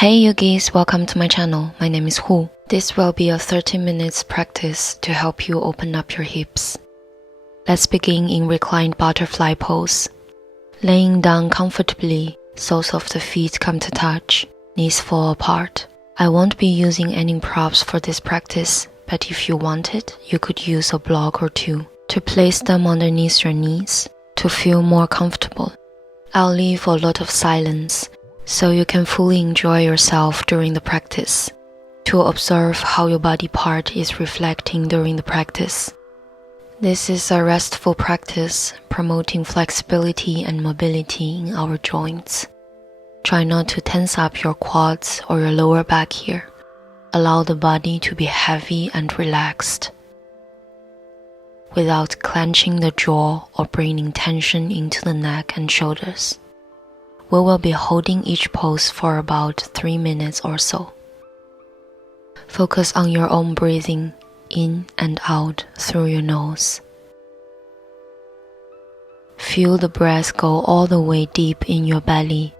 Hey yogis, welcome to my channel. My name is Hu. This will be a 30 minutes practice to help you open up your hips. Let's begin in reclined butterfly pose. Laying down comfortably, soles of the feet come to touch, knees fall apart. I won't be using any props for this practice, but if you wanted, you could use a block or two to place them underneath your knees to feel more comfortable. I'll leave a lot of silence so you can fully enjoy yourself during the practice, to observe how your body part is reflecting during the practice. This is a restful practice promoting flexibility and mobility in our joints. Try not to tense up your quads or your lower back here. Allow the body to be heavy and relaxed, without clenching the jaw or bringing tension into the neck and shoulders. We will be holding each pose for about 3 minutes or so. Focus on your own breathing in and out through your nose. Feel the breath go all the way deep in your belly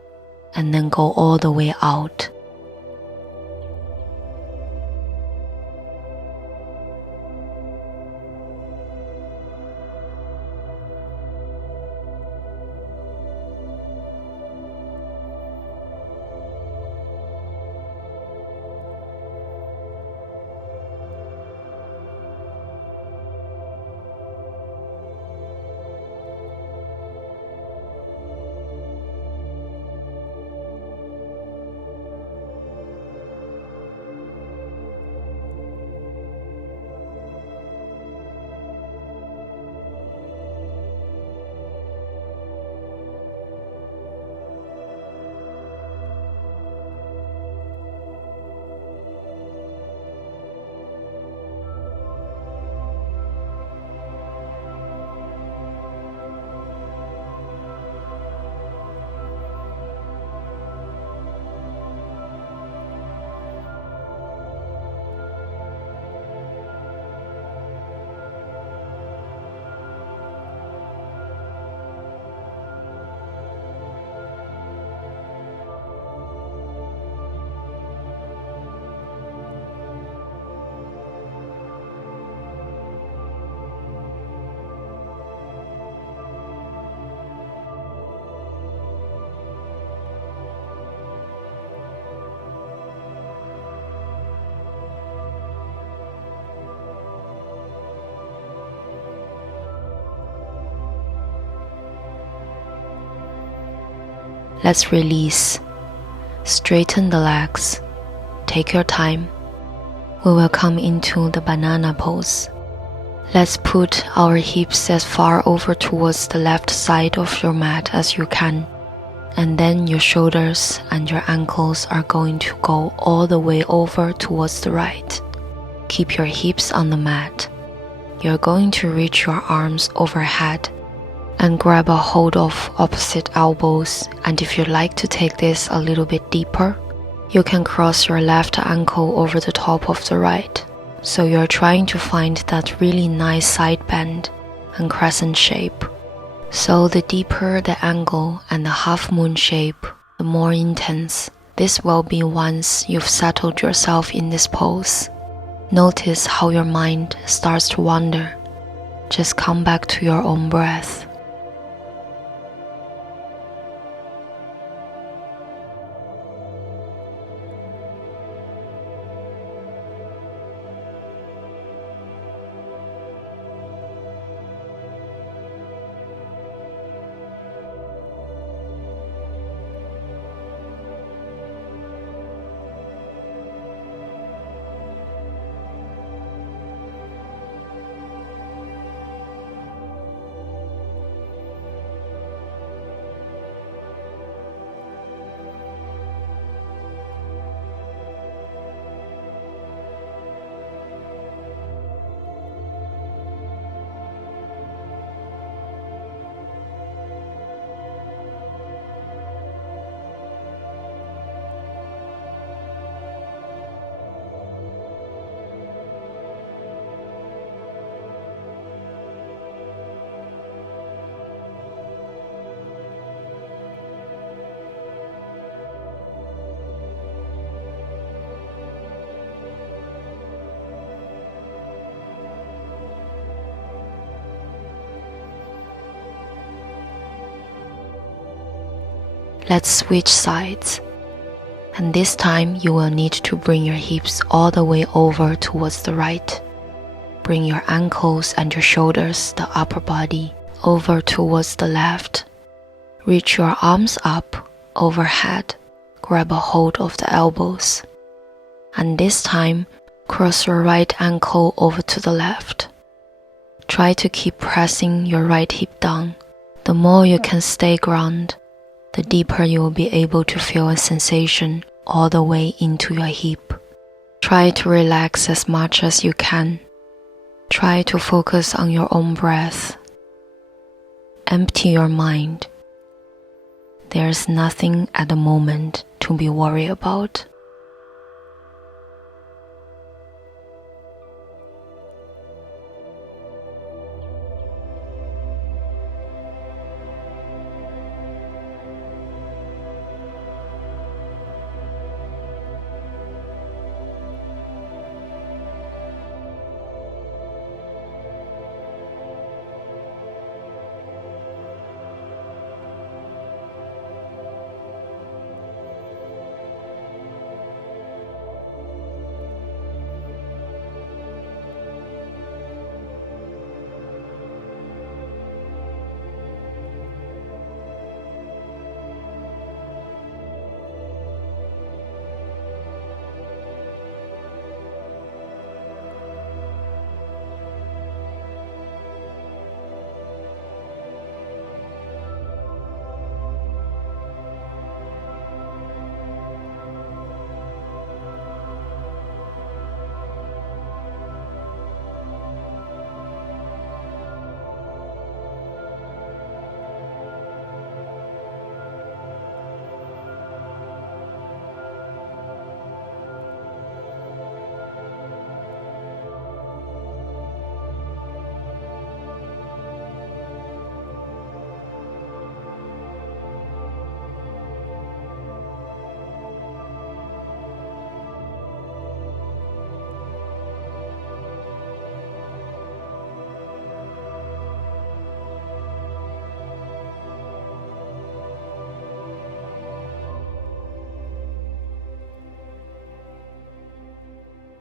and then go all the way out. Let's release. Straighten the legs. Take your time. We will come into the banana pose. Let's put our hips as far over towards the left side of your mat as you can. And then your shoulders and your ankles are going to go all the way over towards the right. Keep your hips on the mat. You're going to reach your arms overhead and grab a hold of opposite elbows, and if you'd like to take this a little bit deeper, you can cross your left ankle over the top of the right. So you're trying to find that really nice side bend and crescent shape. So the deeper the angle and the half moon shape, the more intense. This will be once you've settled yourself in this pose. Notice how your mind starts to wander. Just come back to your own breath. Let's switch sides. And this time you will need to bring your hips all the way over towards the right. Bring your ankles and your shoulders, the upper body, over towards the left. Reach your arms up, overhead. Grab a hold of the elbows. And this time, cross your right ankle over to the left. Try to keep pressing your right hip down. The more you can stay grounded, the deeper you will be able to feel a sensation all the way into your hip. Try to relax as much as you can. Try to focus on your own breath. Empty your mind. There's nothing at the moment to be worried about.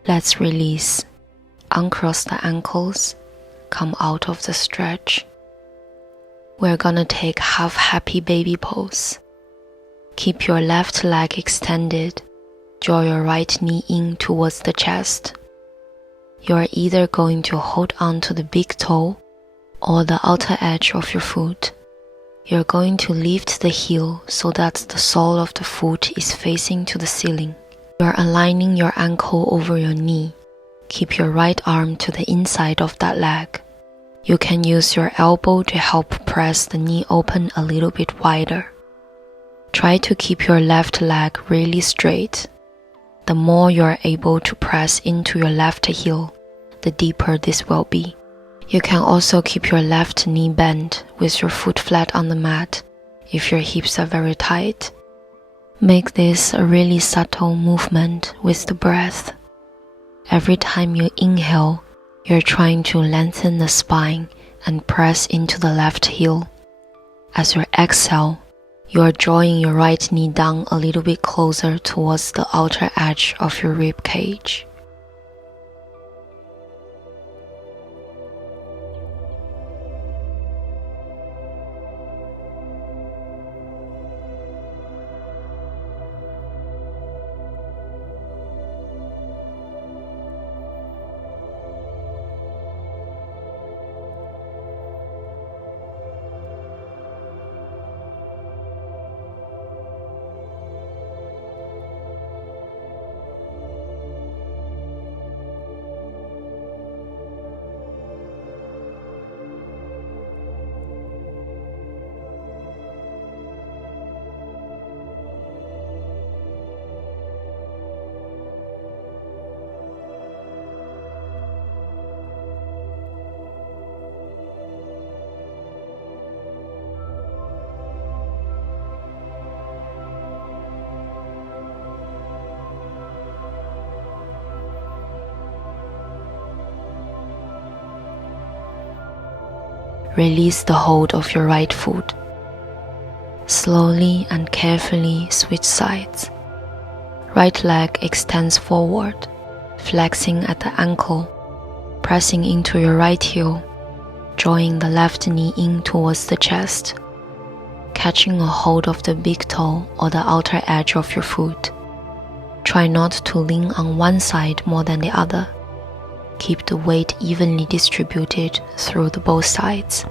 Let's release. Uncross the ankles. Come out of the stretch. We're gonna take half happy baby pose. Keep your left leg extended. Draw your right knee in towards the chest. You're either going to hold on to the big toe or the outer edge of your foot. You're going to lift the heel so that the sole of the foot is facing to the ceiling. You're aligning your ankle over your knee. Keep your right arm to the inside of that leg. You can use your elbow to help press the knee open a little bit wider. Try to keep your left leg really straight. The more you're able to press into your left heel, the deeper this will be. You can also keep your left knee bent with your foot flat on the mat if your hips are very tight. Make this a really subtle movement with the breath. Every time you inhale, you're trying to lengthen the spine and press into the left heel. As you exhale, you are drawing your right knee down a little bit closer towards the outer edge of your rib cage. Release the hold of your right foot. Slowly and carefully switch sides. Right leg extends forward, flexing at the ankle, pressing into your right heel, drawing the left knee in towards the chest, catching a hold of the big toe or the outer edge of your foot. Try not to lean on one side more than the other. Keep the weight evenly distributed through both sides.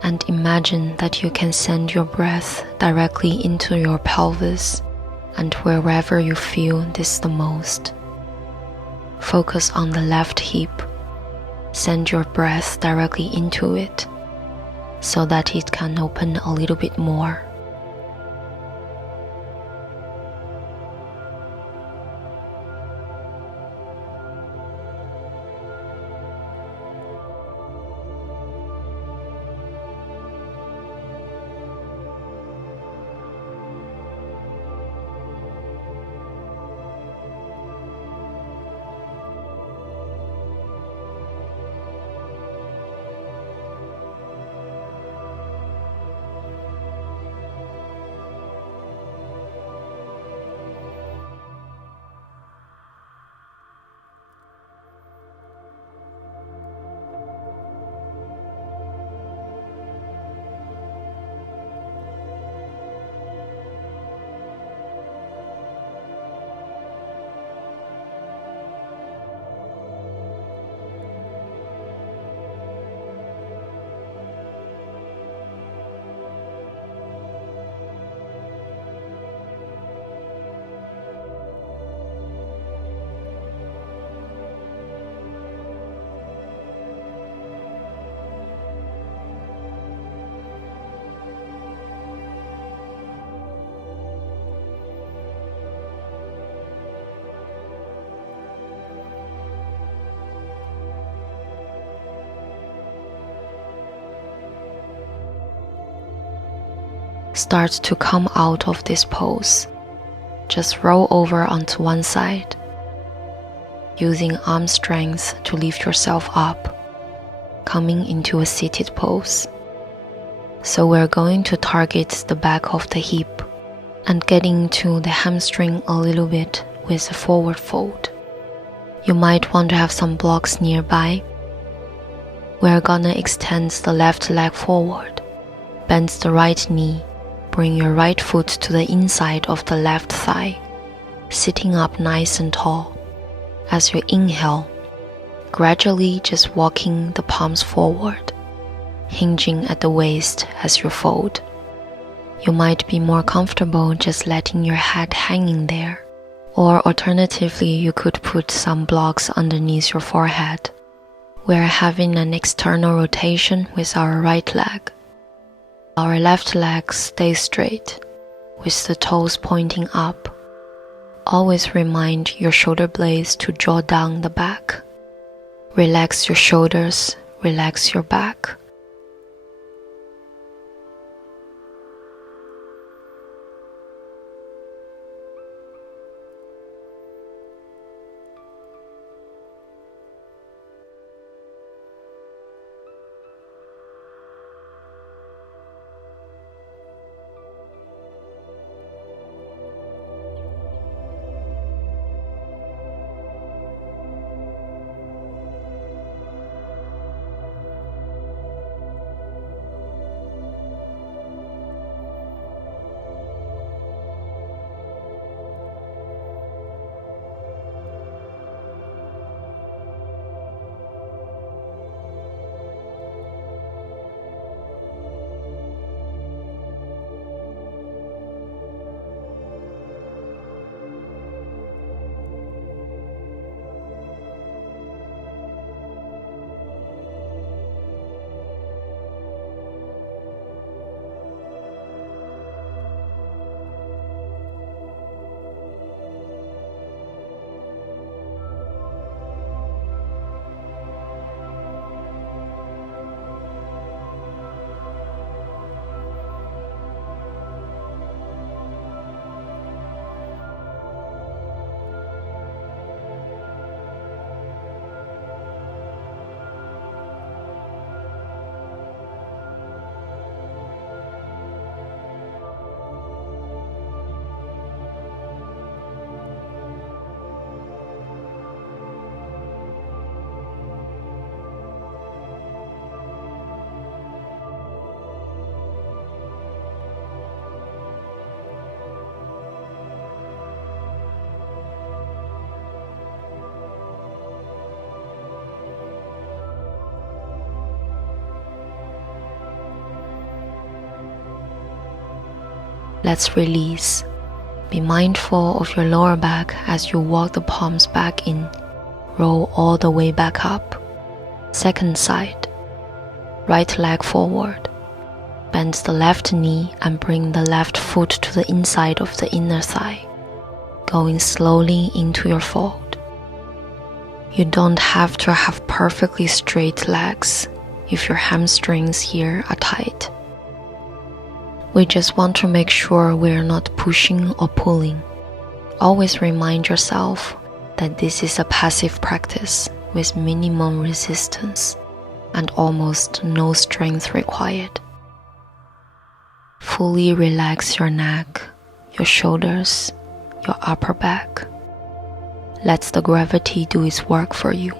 And imagine that you can send your breath directly into your pelvis and wherever you feel this the most. Focus on the left hip. Send your breath directly into it so that it can open a little bit more. Start to come out of this pose. Just roll over onto one side, using arm strength to lift yourself up, coming into a seated pose. So we're going to target the back of the hip and getting into the hamstring a little bit with a forward fold. You might want to have some blocks nearby. We're gonna extend the left leg forward, bend the right knee, bring your right foot to the inside of the left thigh, sitting up nice and tall. As you inhale, gradually just walking the palms forward, hinging at the waist as you fold. You might be more comfortable just letting your head hanging there, or alternatively you could put some blocks underneath your forehead. We're having an external rotation with our right leg. Our left leg stays straight, with the toes pointing up. Always remind your shoulder blades to draw down the back. Relax your shoulders, relax your back. Let's release. Be mindful of your lower back as you walk the palms back in. Roll all the way back up. Second side. Right leg forward. Bend the left knee and bring the left foot to the inside of the inner thigh, going slowly into your fold. You don't have to have perfectly straight legs if your hamstrings here are tight. We just want to make sure we're not pushing or pulling. Always remind yourself that this is a passive practice with minimum resistance and almost no strength required. Fully relax your neck, your shoulders, your upper back. Let the gravity do its work for you.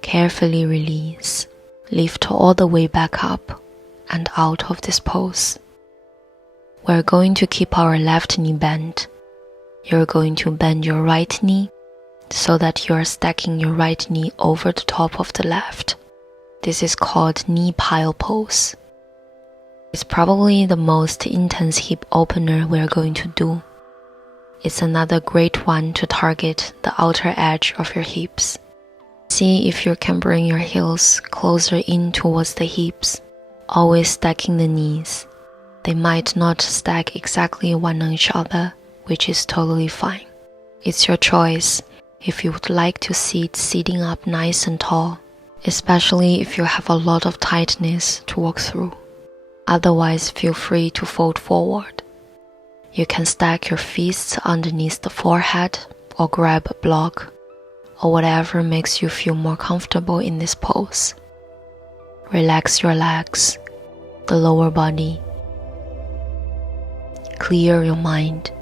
Carefully release. Lift all the way back up and out of this pose. We're going to keep our left knee bent. You're going to bend your right knee so that you're stacking your right knee over the top of the left. This is called knee pile pose. It's probably the most intense hip opener we're going to do. It's another great one to target the outer edge of your hips. See if you can bring your heels closer in towards the hips, always stacking the knees. They might not stack exactly one on each other, which is totally fine. It's your choice if you would like to sit sitting up nice and tall, especially if you have a lot of tightness to walk through. Otherwise, feel free to fold forward. You can stack your fists underneath the forehead or grab a block, or whatever makes you feel more comfortable in this pose. Relax your legs, the lower body. Clear your mind.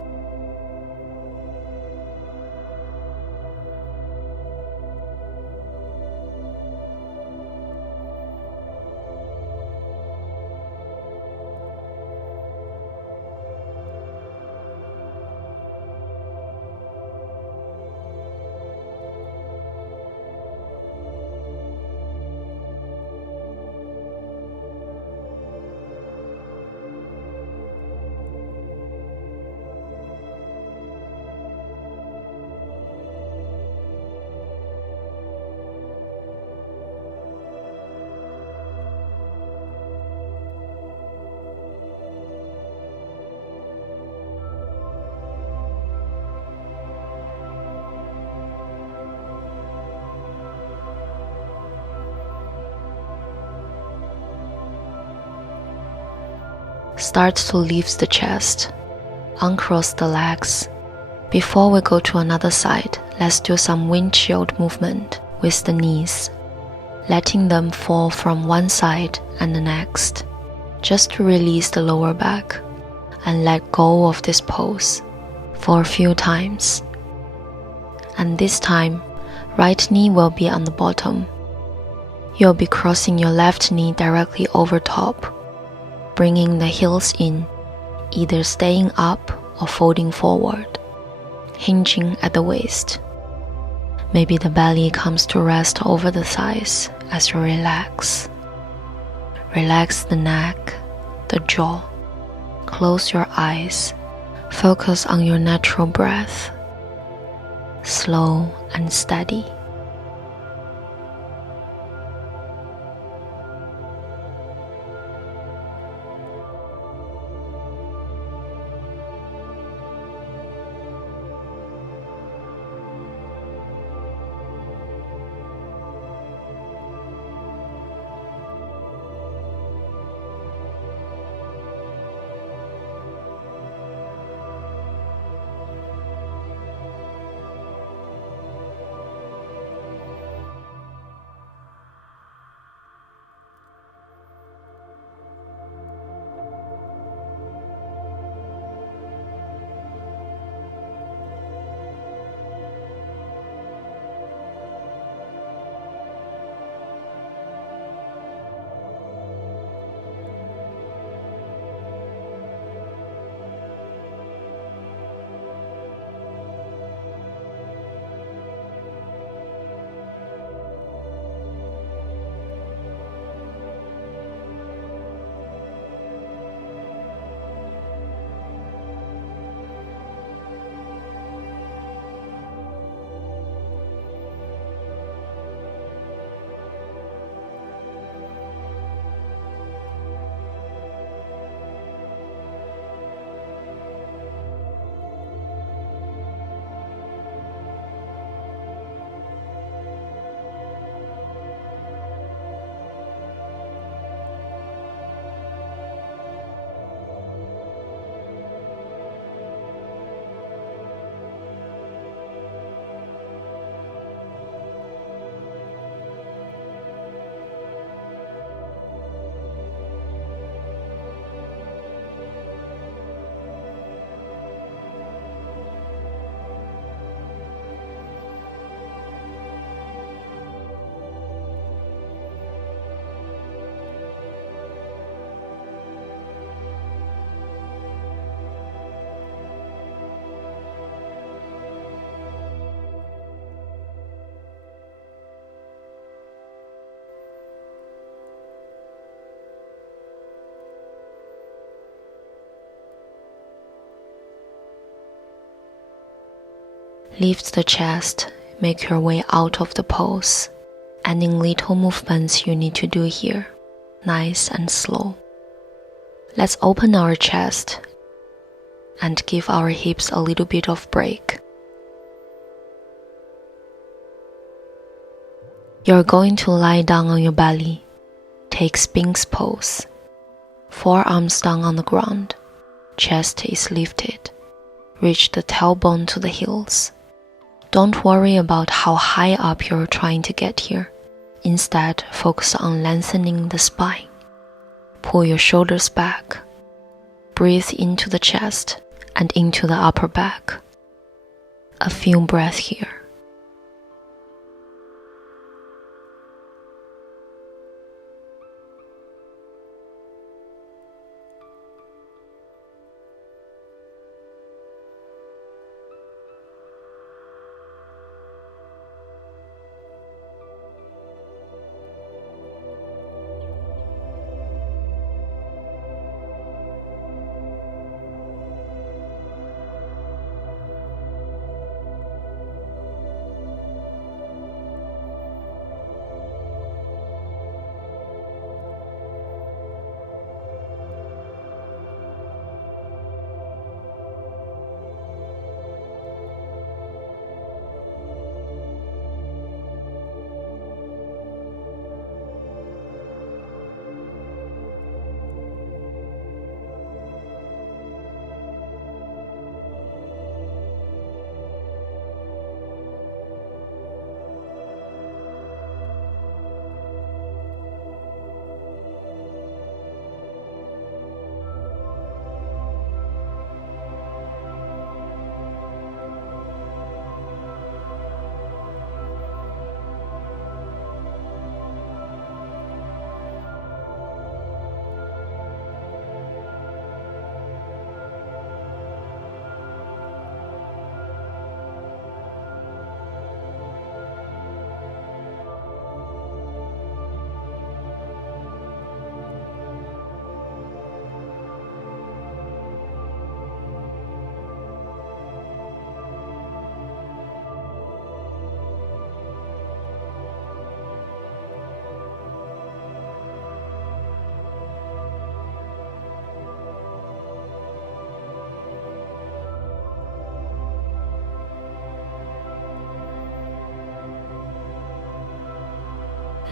Start to lift the chest, uncross the legs. Before we go to another side, let's do some windshield movement with the knees, letting them fall from one side and the next, just to release the lower back and let go of this pose for a few times. And this time, right knee will be on the bottom. You'll be crossing your left knee directly over top, bringing the heels in, either staying up or folding forward, hinging at the waist. Maybe the belly comes to rest over the thighs as you relax. Relax the neck, the jaw. Close your eyes. Focus on your natural breath, slow and steady. Lift the chest, make your way out of the pose. Any little movements you need to do here, nice and slow. Let's open our chest and give our hips a little bit of break. You're going to lie down on your belly. Take Sphinx pose. Forearms down on the ground. Chest is lifted. Reach the tailbone to the heels. Don't worry about how high up you're trying to get here. Instead, focus on lengthening the spine. Pull your shoulders back. Breathe into the chest and into the upper back. A few breaths here.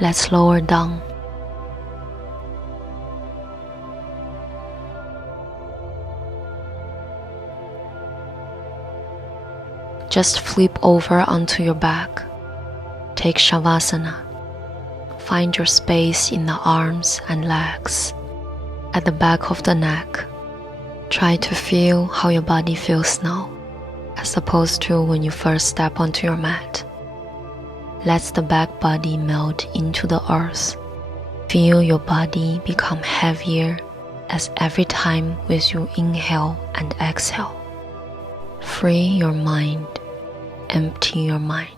Let's lower down. Just flip over onto your back. Take Shavasana. Find your space in the arms and legs. At the back of the neck, try to feel how your body feels now, as opposed to when you first step onto your mat. Let the back body melt into the earth. Feel your body become heavier as every time with you inhale and exhale. Free your mind, empty your mind.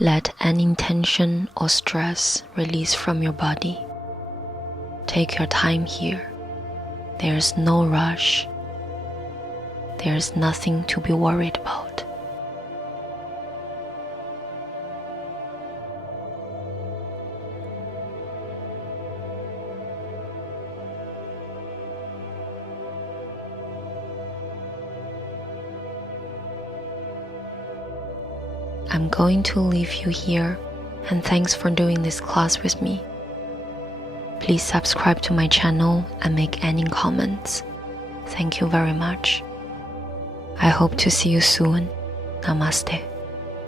Let any tension or stress release from your body. Take your time here. There is no rush. There is nothing to be worried about. I'm going to leave you here, and thanks for doing this class with me. Please subscribe to my channel and make any comments. Thank you very much. I hope to see you soon. Namaste.